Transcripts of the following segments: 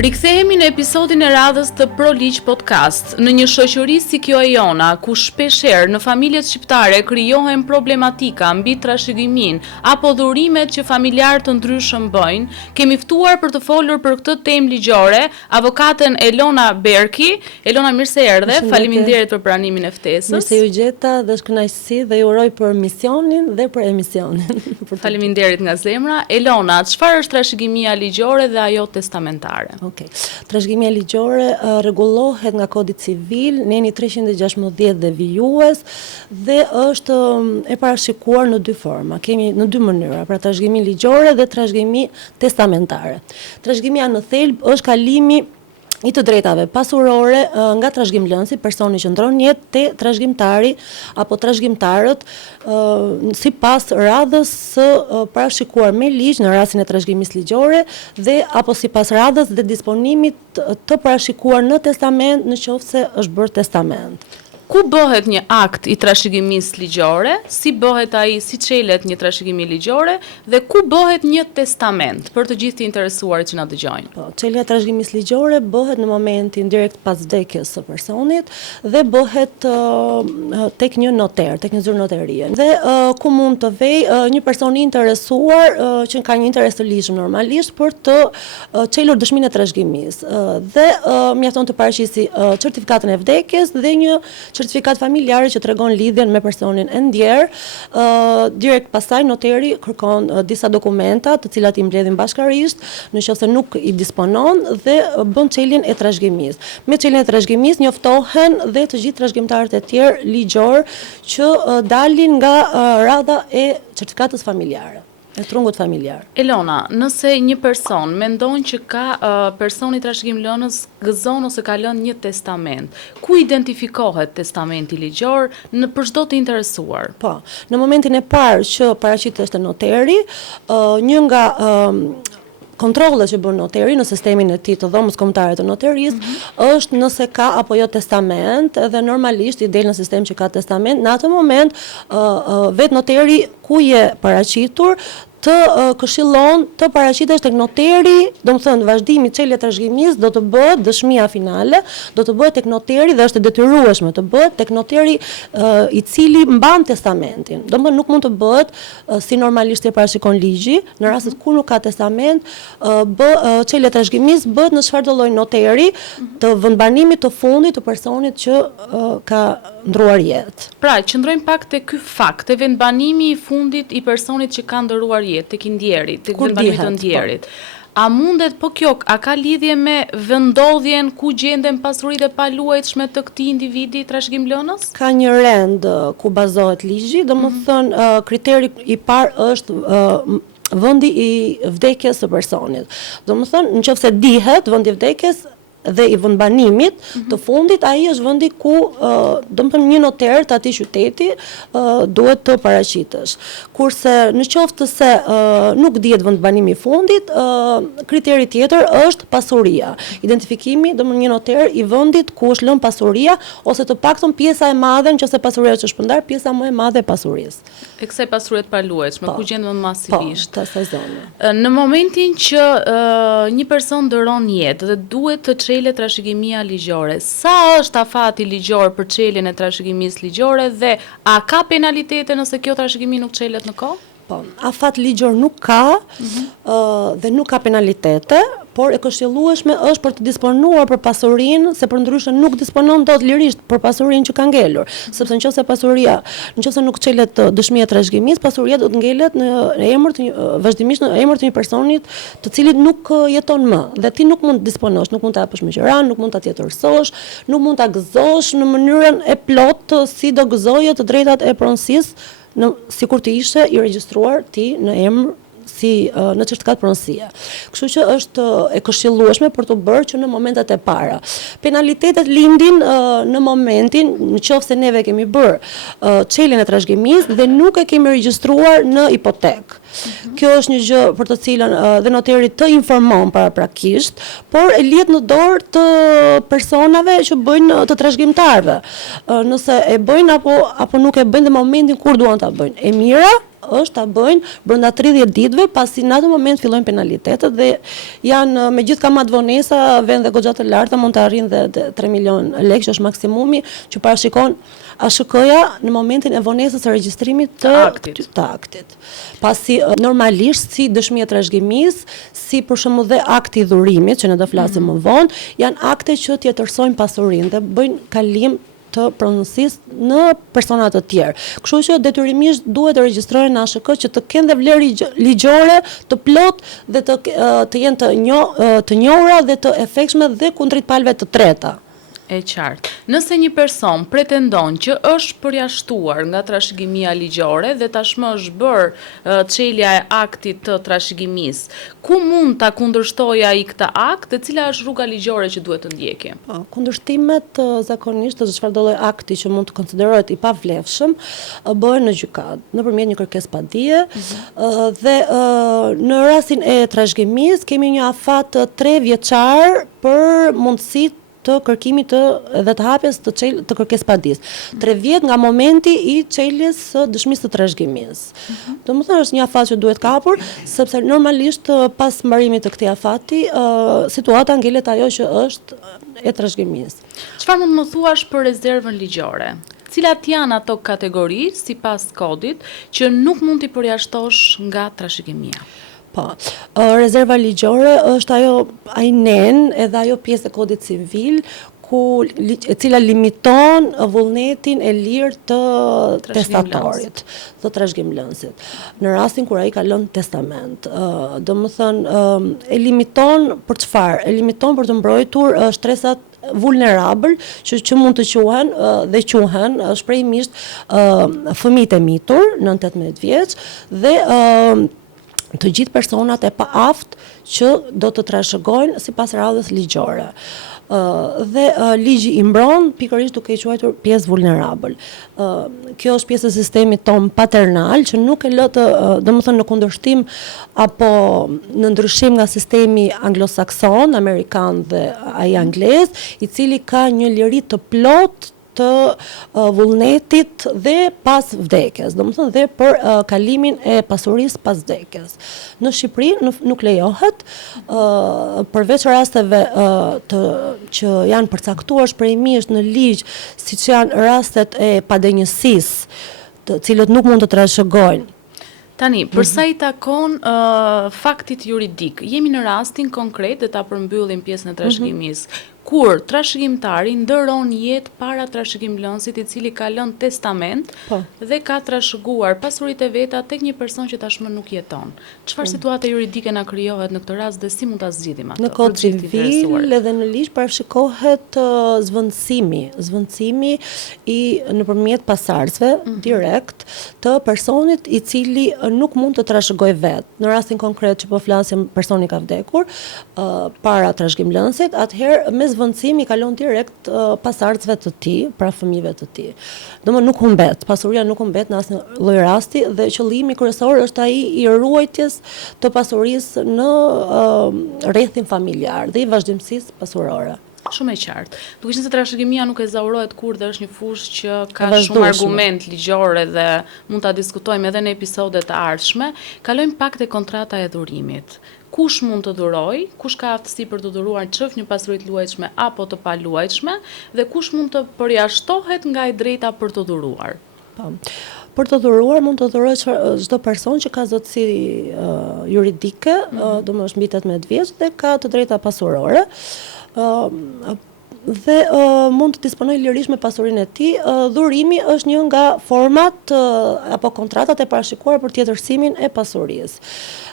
Rikthehemi në episodin e radhës të Pro Ligj Podcast, në një shoqëri si kjo e jona, ku shpeshherë në familjet shqiptare krijohen problematika mbi trashëgimin apo dhurimet që familjarë të ndryshëm bëjnë, kemi ftuar për të folur për këtë temë ligjore avokaten Elona Berki. Elona, mirë se erdhe. Faleminderit për pranimin e ftesës. Mirë se ju gjeta dhe është kënaqësi dhe ju uroj për misionin dhe për emisionin. Faleminderit nga zemra. Elona, çfarë është trashëgimia ligjore dhe ajo testamentare? Okej. Trashëgimia ligjore rregullohet nga Kodi Civil, neni 316 dhe vijues dhe është e parashikuar në dy forma. Kemi në dy mënyra, pra trashëgimi ligjore dhe trashëgimi testamentare. Trashëgimia në thelb është kalimi i të drejtave pasurore nga trashëgimlënësi, personi që ndron jetë, te trashëgimtari apo trashëgimtarët sipas radhës së parashikuar me ligj në rastin e trashëgimisë ligjore dhe apo sipas radhës dhe disponimit të parashikuar në testament nëse është bërë testament. Ku bëhet një akt i trashëgimisë ligjore, si bëhet ai, si çelet një trashëgimi ligjore dhe ku bëhet një testament për të gjithë të interesuarit që na dëgjojnë. Po, çelja e trashëgimisë ligjore bëhet në momentin direkt pas vdekjes së personit dhe bëhet tek një noter, tek një zyrnoterie. Dhe ku mund të vej një person i interesuar që ka një interes të ligjshëm normalisht për të çelur dëshminë e trashëgimisë. Dhe mjafton të paraqisë certifikatën e vdekjes dhe një certifikat familjare që tregon lidhjen me personin e ndjer. Direkt pastaj noteri kërkon disa dokumenta, të cilat i mbledhin bashkërisht, nëse nuk i disponon dhe bën çeljen e trashëgimisë. Me çeljen e trashëgimisë njoftohen dhe të gjithë trashëgimtarët e tjerë ligjor që dalin nga radha e certifikatës familjare. E trungut familjar. Elona, nëse një person mendon që ka personi trashëgimlënës gëzon ose ka lënë një testament, ku identifikohet testamenti ligjor për çdo të interesuar? Po, në momentin e parë që paraqitet te noteri, një nga kontrollet që bën noteri në sistemin e tij të dhomës kombëtare të noterisë është nëse ka apo jo testament, dhe normalisht i del në sistem që ka testament. Në atë moment vetë noteri ku je paraqitur të këshillon të paraqitesh tek noteri, domethënë vazhdimi i çeljes trashëgimisë do të bëhet dëshmia finale, do të bëhet tek noteri dhe është e detyrueshme të bëhet tek noteri i cili mban testamentin. Domethënë nuk mund të bëhet si normalisht e parashikon ligji, në rastet ku nuk ka testament, çelja trashëgimisë bëhet në çfarëdo lloj noteri të vendbanimit të fundit të personit që ka ndruar jetë. Pra, qëndrojmë pak te ky fakt, te vendbanimi i fundit i personit që ka ndëruar jetë, tek i ndjerit, tek vendbanimi të ndjerit. A mundet, po kjo, a ka lidhje me vendodhjen ku gjenden pasuritë e paluajtshme të këtij individi trashëgimlënës? Ka një rend ku bazohet ligji, domethënë kriteri i parë është vendi i vdekjes së personit. Domethënë, nëse dihet vendi i vdekjes dhe i vendbanimit të fundit, ai është vendi ku domethënë një noter të atij qyteti duhet të paraqitesh. Kurse në qoftë se nuk dihet vendbanimi i fundit, kriteri tjetër është pasuria. Identifikimi, domethënë një noter i vendit ku është lënë pasuria ose të paktën pjesa e madhe, nëse pasuria është shpërndar, pjesa më e madhe e pasurisë. E kësaj pasurie të paluajtshme, ku gjenden masivisht. Po, të zone. Në momentin që një person ndëron jetë dhe duhet të çelë trashëgimia ligjore, sa është afati ligjor për çeljen e trashëgimisë ligjore dhe a ka penalitete nëse kjo trashëgimi nuk çelet në kohë? Po, afat ligjor nuk ka dhe nuk ka penalitete, por e këshillueshme është për të disponuar për pasurinë, se përndryshe nuk disponon dot lirisht për pasurinë që ka ngelur, sepse nëse nuk çelet dëshmia e trashëgimisë, pasuria do të ngelet në emër të vazhdimisht në emër të një personit të cilit nuk jeton më, dhe ti nuk mund të disponosh, nuk mund ta hapësh me qira, nuk mund ta tjetërsosh, nuk mund ta gëzosh në mënyrën e plotë si do gëzoje të drejtat e pronësisë, sikur të ishe i regjistruar ti në emër në certifikat pronësie. Kështu që është e këshillueshme për të bërë që në momentet e para. Penalitetet lindin në momentin nëse neve kemi bërë çeljen e trashëgimisë dhe nuk e kemi regjistruar në hipotek. Kjo është një gjë për të cilën dhe noteri të informon paraprakisht, por e lihet në dorë të personave që bëjnë të trashëgimtarëve. Nëse e bëjnë apo nuk e bëjnë në momentin kur duan ta bëjnë. E mira është ta bëjnë brenda 30 ditëve, pasi në atë moment fillojnë penalitetet dhe janë megjithë ka matë vonesa, vend dhe goxha të larta mund të arrijnë dhe 3 milion lekë, që është maksimumi që parashikon ASHK-ja në momentin e vonesës së regjistrimit të aktit. Pasi normalisht si dëshmia e trashëgimisë, si për shembull dhe akti i dhurimit, që ne do flasim më vonë, janë akte që tjetërsojnë pasurinë dhe bëjnë kalim të pronësisë në persona të tjerë. Kështu që detyrimisht duhet të regjistrohen në ASHK që të kenë dhe vlerë ligjore të plotë dhe të jenë të njohura dhe të efektshme dhe kundrejt palëve të treta. E qartë. Nëse një person pretendon që është përjashtuar nga trashëgimia ligjore dhe tashmë është bërë çelja e aktit të trashëgimisë, ku mund ta kundërshtojë ai këtë akt dhe cila është rruga ligjore që duhet të ndjekë? Kundërshtimet zakonisht të çfarëdo lloj akti që mund të konsiderohet i pavlefshëm bëhen në gjykatë nëpërmjet një kërkesë padije dhe në rastin e trashëgimisë kemi një afat 3 vjeçar për mundësitë të kërkimit dhe të hapjes të kërkesë padisë. 3 vjet nga momenti i çeljes së dëshmisë të trashëgimisë. Domethënë është një afat që duhet kapur, sepse normalisht pas mbarimit të këtij afati, situata ngelet ajo që është e trashëgimisë. Çfarë mund të thuash për rezervën ligjore? Cilat janë ato kategori sipas kodit që nuk mund t'i përjashtosh nga trashëgimia? Po, rezerva ligjore është ai nen edhe ajo pjesë e kodit civil e cila limiton vullnetin e lirë të testatorit, të trashëgimlënësit. Në rastin kur ai ka lënë testament, domethënë e limiton për çfarë? E limiton për të mbrojtur shtresat vulnerabël që mund të quhen dhe quhen shprehimisht fëmijët e mitur nën 18 vjeç dhe të gjithë personat e paaft që do të trashëgojnë sipas radhës ligjore. Dhe ligji i mbron pikërisht duke i quajtur pjesë vulnerabël. Kjo është pjesë e sistemit ton paternal që nuk e lë të, domethënë në kundërshtim apo në ndryshim nga sistemi anglosakson, amerikan dhe ai anglez, i cili ka një liri të plotë të vullnetit dhe pas vdekjes, domethënë dhe për kalimin e pasurisë pas vdekjes. Në Shqipëri nuk lejohet, përveç rasteve që janë përcaktuar shprehimisht në ligj, siç janë rastet e padenjësisë, të cilët nuk mund të trashëgojnë. Tani, përsa i takon faktit juridik, jemi në rastin konkret dhe ta përmbyllim pjesën e trashëgimisë, kur trashëgimtari ndëron jetë para trashëgimlënësit i cili ka lënë testament dhe ka trashëguar pasuritë e veta tek një person që tashmë nuk jeton. Çfarë situate juridike na krijohet në këtë rast dhe si mund ta zgjidhim atë? Në kod civil edhe në ligj parashikohet zvendësimi i nëpërmjet pasardhësve direkt të personit i cili nuk mund të trashëgojë vetë. Në rastin konkret që po flasim, personi ka vdekur para trashëgimlënësit, atëherë me zvendësimi kalon direkt pasardhësve të tij, pra fëmijëve të tij. Domethënë nuk humbet, pasuria nuk humbet në asnjë lloj rasti dhe qëllimi kryesor është ai i ruajtjes të pasurisë në rrethin familjar dhe i vazhdimësisë pasurore. Shumë e qartë. Duke qenë se trashëgimia nuk ezaurohet kurrë dhe është një fushë që ka shumë argument ligjore dhe mund ta diskutojmë edhe në episodet të ardhshme, kalojmë pak te kontrata e dhurimit. Kush mund të dhurojë, kush ka aftësi për të dhuruar qoftë një pasuri të luajtshme apo të paluajtshme dhe kush mund të përjashtohet nga e drejta për të dhuruar. Për të dhuruar mund të dhurojë çdo person që ka zotësi juridike, domethënë mbi 18 vjeç dhe ka të drejta pasurore. Dhe mund të disponojë lirisht me pasurinë e tij. Dhurimi është një nga format apo kontratat e parashikuara për tjetërsimin e pasurisë.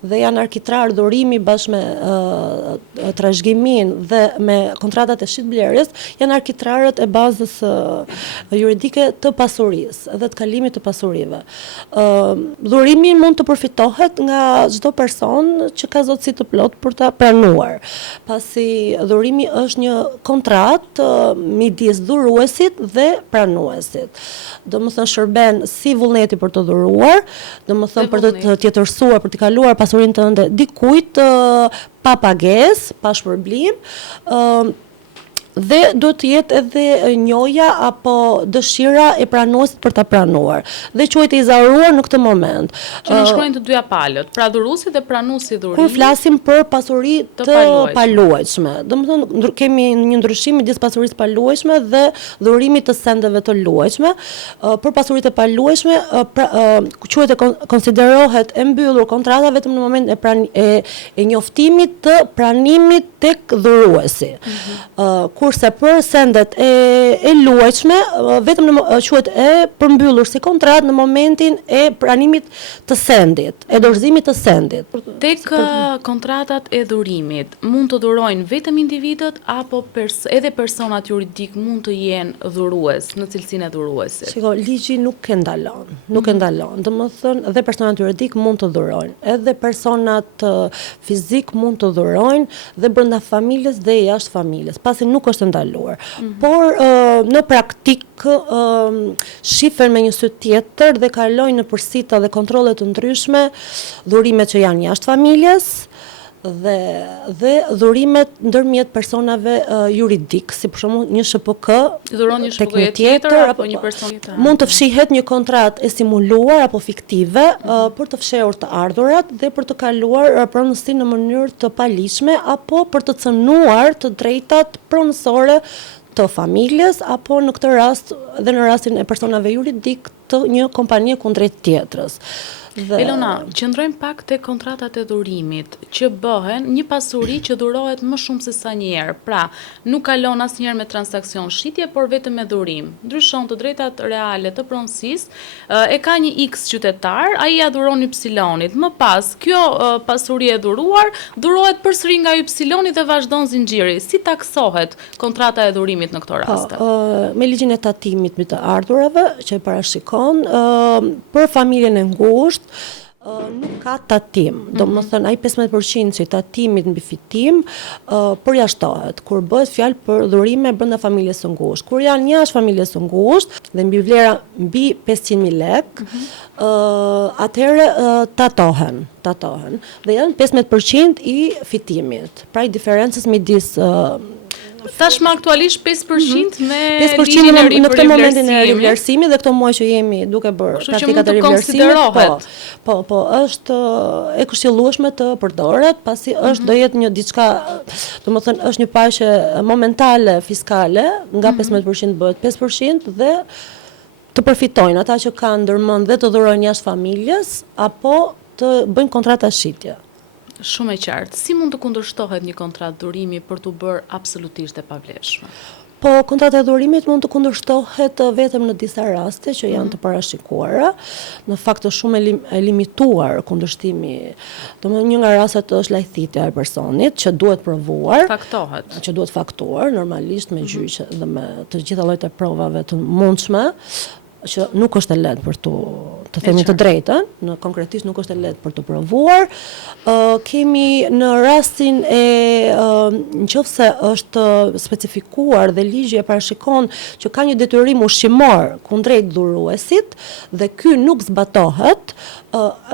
Dhe janë arkitrar dhurimi bashkë me trashëgimin dhe me kontratat e shitblerjes, janë arkitrarët e bazës juridike të pasurisë dhe të kalimit të pasurive. Dhurimi mund të përfitohet nga çdo person që ka zotësi të plotë për ta pranuar, pasi dhurimi është një kontratë midis dhuruesit dhe pranuesit. Domethënë shërben si vullneti për të dhuruar, domethënë për të tjetërsuar, për të kaluar pasurinë tënde dikujt pa pagesë, pa shpërblim, dhe do të jetë edhe njoja apo dëshira e pranuesit për ta pranuar dhe quhet i zaruar në këtë moment. Që nënshkrojnë të dyja palët, pra dhuruesi dhe pranuesi i dhurimit. Kur flasim për pasuri të paluajtshme, domethënë kemi një ndryshim midis pasurisë paluajtshme dhe dhurimit të sendeve të luajtshme. Për pasuritë e paluajtshme quhet konsiderohet e mbyllur kontrata vetëm në moment e njoftimit të pranimit tek dhuruesi. Kurse për sendet e luajtshme vetëm quhet e përmbyllur si kontratë në momentin e pranimit të sendit, e dorëzimit të sendit. Tek kontratat e dhurimit mund të dhurojnë vetëm individët apo edhe personat juridik mund të jenë dhurues në cilësinë e dhuruesit? Shiko, ligji nuk e ndalon, domethënë edhe personat juridik mund të dhurojnë, edhe personat fizik mund të dhurojnë dhe brenda familjes dhe jashtë familjes, pasi nuk është ndaluar. Por në praktik shifen me një sy tjetër dhe kalojnë në përsita dhe kontrole të ndryshme dhurimet që janë jashtë familjes dhe dhurimet ndërmjet personave juridik, si për shembull një SHPK, dhuron një SHPK tjetër apo një person tjetër. Mund të fshihet një kontratë e simuluar apo fiktive për të fshehur të ardhurat dhe për të kaluar pronësinë në mënyrë të paligjshme apo për të cënuar të drejtat pronësore të familjes apo në këtë rast dhe në rastin e personave juridik të një kompanie kundrejt tjetrës. Elona, qëndrojmë pak te kontratat e dhurimit, që bëhen një pasuri që dhurohet më shumë se sa një herë. Pra, nuk kalon asnjëherë me transakcion shitje, por vetëm me dhurim. Ndryshon të drejtat reale të pronësisë, e ka një X qytetar, ai ja dhuron Y-nit. Më pas, kjo pasuri e dhuruar dhurohet përsëri nga Y dhe vazhdon zinxhiri. Si taksohet kontrata e dhurimit në këto raste? Me ligjin e tatimit mbi të ardhurave që e parashikon për familjen e ngushtë nuk ka tatim, domethënë ai 15% që i tatimit mbi fitim përjashtohet kur bëhet fjalë për dhurime brenda familjes së ngushtë. Kur janë jashtë familjes së ngushtë dhe mbi vlera mbi 500.000 lekë, atëherë tatohen dhe janë 15% i fitimit. Pra i diferencës midis tashmë aktualisht 5% me 5% në këtë momentin e rivlerësimit dhe këto muaj që jemi duke bërë praktikat e rivlerësimit. Po, është e këshillueshme të përdoret, pasi është do jetë një diçka, domethënë është një paqe momentale fiskale, nga 15% bëhet 5% dhe të përfitojnë ata që kanë ndërmend dhe të dhurojnë jashtë familjes apo të bëjnë kontrata shitje. Shumë e qartë. Si mund të kundërshtohet një kontratë dhurimi për të bërë absolutisht e pavlefshme? Po, kontrata e dhurimit mund të kundërshtohet vetëm në disa raste që janë të parashikuara. Në fakt është shumë e limituar kundërshtimi. Domethënë një nga rastet është lajthitja e personit që duhet provuar. Faktohet. Që duhet faktuar normalisht me gjyq dhe me të gjitha llojet e provave të mundshme, që nuk është e lehtë për të themi të drejtën, në konkretisht nuk është e lehtë për të provuar. Kemi në rastin e nëse është specifikuar dhe ligji e parashikon që ka një detyrim ushqimor kundrejt dhuruesit dhe ky nuk zbatohet,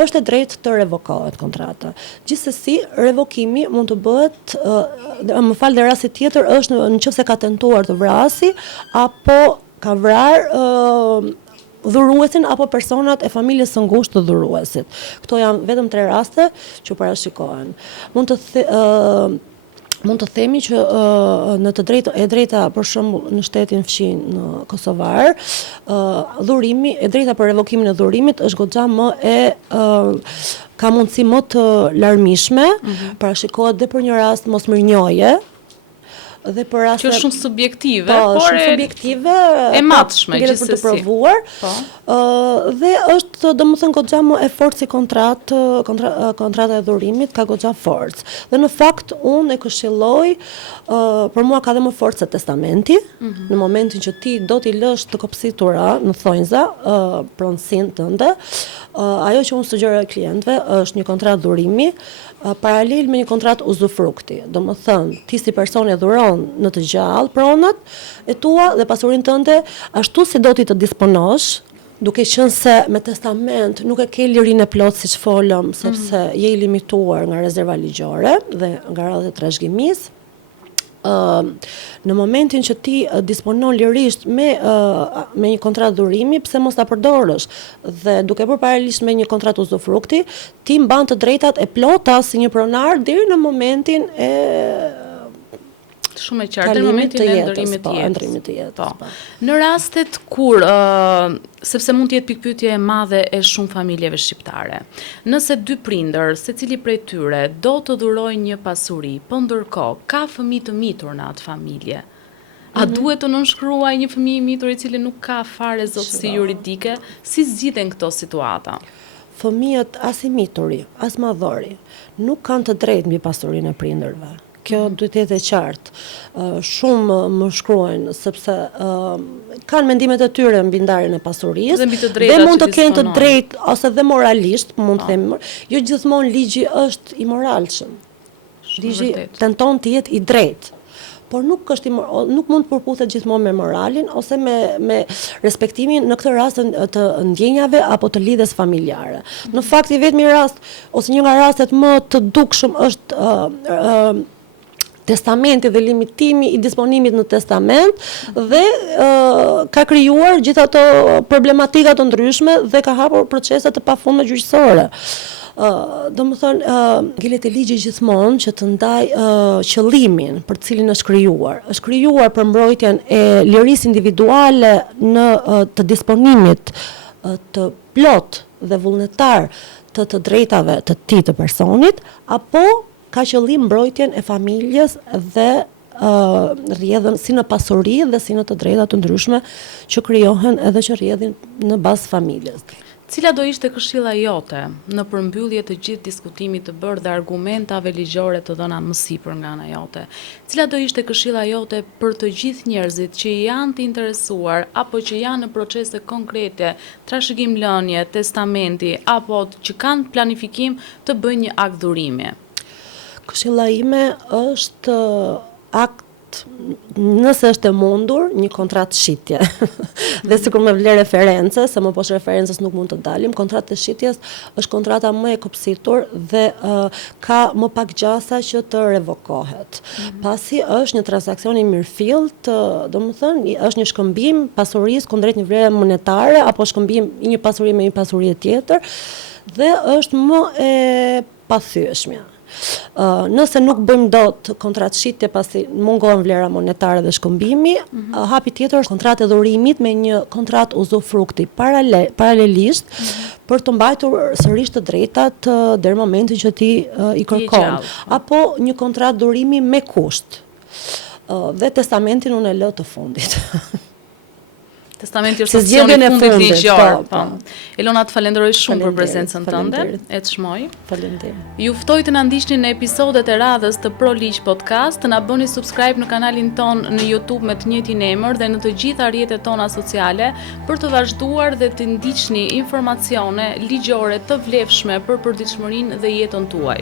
është e drejtë të revokohet kontrata. Gjithsesi, revokimi mund të bëhet, më fal, dhe rasti tjetër është nëse ka tentuar të vrasë apo ka vrarë dhuruesin apo personat e familjes së ngushtë të dhuruesit. Këto janë vetëm 3 raste që parashikohen. Mund të themi që në të drejta për shembull në shtetin fqin në kosovar, dhurimi, e drejta për revokimin e dhurimit është goxha më ka mundësi më të larmishme, parashikohet dhe për një rast mosmirnjohje, dhe për raste që është shumë subjektive, por shumë subjektive, e matshme gjithsesi për të provuar. Dhe është domethënë goxha më e fortë si kontrata e dhurimit, ka goxha forcë. Dhe në fakt unë e këshilloj, për mua ka dhe më fortë se testamenti, në momentin që ti do t'i lësh të kopsitura në thonjza pronësinë tënde, ajo që unë sugjeroj klientëve është një kontratë dhurimi paralel me një kontratë uzufrukti. Domethënë, ti si person e dhuron në të gjallë pronat e tua dhe pasurinë tënde ashtu si do ti të disponosh, duke qenë se me testament nuk e ke lirinë e plotë siç folëm, sepse je i limituar nga rezerva ligjore dhe nga radhët e trashëgimisë. në momentin që ti disponon lirisht me një kontratë dhurimi, pse mos ta përdorësh? Dhe duke bërë paralelisht me një kontratë uzufrukti, ti mban të drejtat e plota si një pronar deri në momentin e shumë e qartë në momentin e ndërimit të jetës. Po. Në rastet kur, sepse mund të jetë pikpyetje e madhe e shumë familjeve shqiptare, nëse dy prindër, secili prej tyre do të dhurojnë një pasuri, po ndërkohë ka fëmijë të mitur në atë familje, a duhet të nënshkruaj një fëmijë i mitur i cili nuk ka fare zotësi juridike? Si zgjidhen këto situata? Fëmijët as i mituri, as madhori, nuk kanë të drejtë mbi pasurinë e prindërve. Kjo duhet të jetë e qartë. Shumë më shkruajnë sepse kanë mendimet e tyre mbi ndarjen e pasurisë dhe mund të kenë të drejtë ose dhe moralisht, mund të them, jo gjithmonë ligji është i moralshëm. Ligji tenton të jetë i drejtë. Por nuk mund të përputhet gjithmonë me moralin ose me respektimin në këtë rast të ndjenjave apo të lidhjes familjare. Në fakt i vetmi rast ose një nga rastet më të dukshëm është testamenti dhe limitimi i disponimit në testament dhe ka krijuar gjithë ato problematika të ndryshme dhe ka hapur procese të pafundme gjyqësore. Domethënë, ngelet e ligjit gjithmonë që të ndaj qëllimin për të cilin është krijuar. Është krijuar për mbrojtjen e lirisë individuale në të disponimit të plot dhe vullnetar të drejtave të tij të personit, apo ka qëllim mbrojtjen e familjes dhe rrjedhën si në pasuri dhe si në të drejta të ndryshme që krijohen edhe që rrjedhin në bazë familjes. Cila do ishte këshilla jote në përmbyllje të gjithë diskutimit të bërë dhe argumentave ligjore të dhëna më sipër nga ana jote? Cila do ishte këshilla jote për të gjithë njerëzit që janë të interesuar apo që janë në procese konkrete, trashëgim lënie, testamenti apo që kanë planifikim të bëjnë një akt dhurimi? Këshilla ime është akt, nëse është e mundur, një kontratë shitje. Dhe sikur me vlerë reference, se më poshtë referencës nuk mund të dalim, kontratë e shitjes është kontrata më e kopsitur dhe ka më pak gjasa që të revokohet. Pasi është një transakcion i mirëfillt, domethënë është një shkëmbim pasurisë kundrejt një vlere monetare apo shkëmbim i një pasuri me një pasuri tjetër dhe është më e pathyeshmja. Nëse nuk bëjmë dot kontratë shitje pasi mungon vlera monetare dhe shkëmbimi, hapi tjetër është kontratë e dhurimit me një kontratë uzufrukti paralelisht për të mbajtur sërish të drejtat deri momentin që ti i kërkon, apo një kontratë dhurimi me kusht. Dhe testamentin unë e lë të fundit. Testamenti është opsioni i fundit ligjor. Elona, të falenderoj shumë për prezencën tënde, e të shmoj. Faleminderit. Ju ftoj të na ndiqni në episodet e radhës të Pro Ligj Podcast, të na bëni subscribe në kanalin ton në YouTube me të njëjtin emër dhe në të gjitha rrjetet tona sociale për të vazhduar dhe të ndiqni informacione ligjore të vlefshme për përditshmërinë dhe jetën tuaj.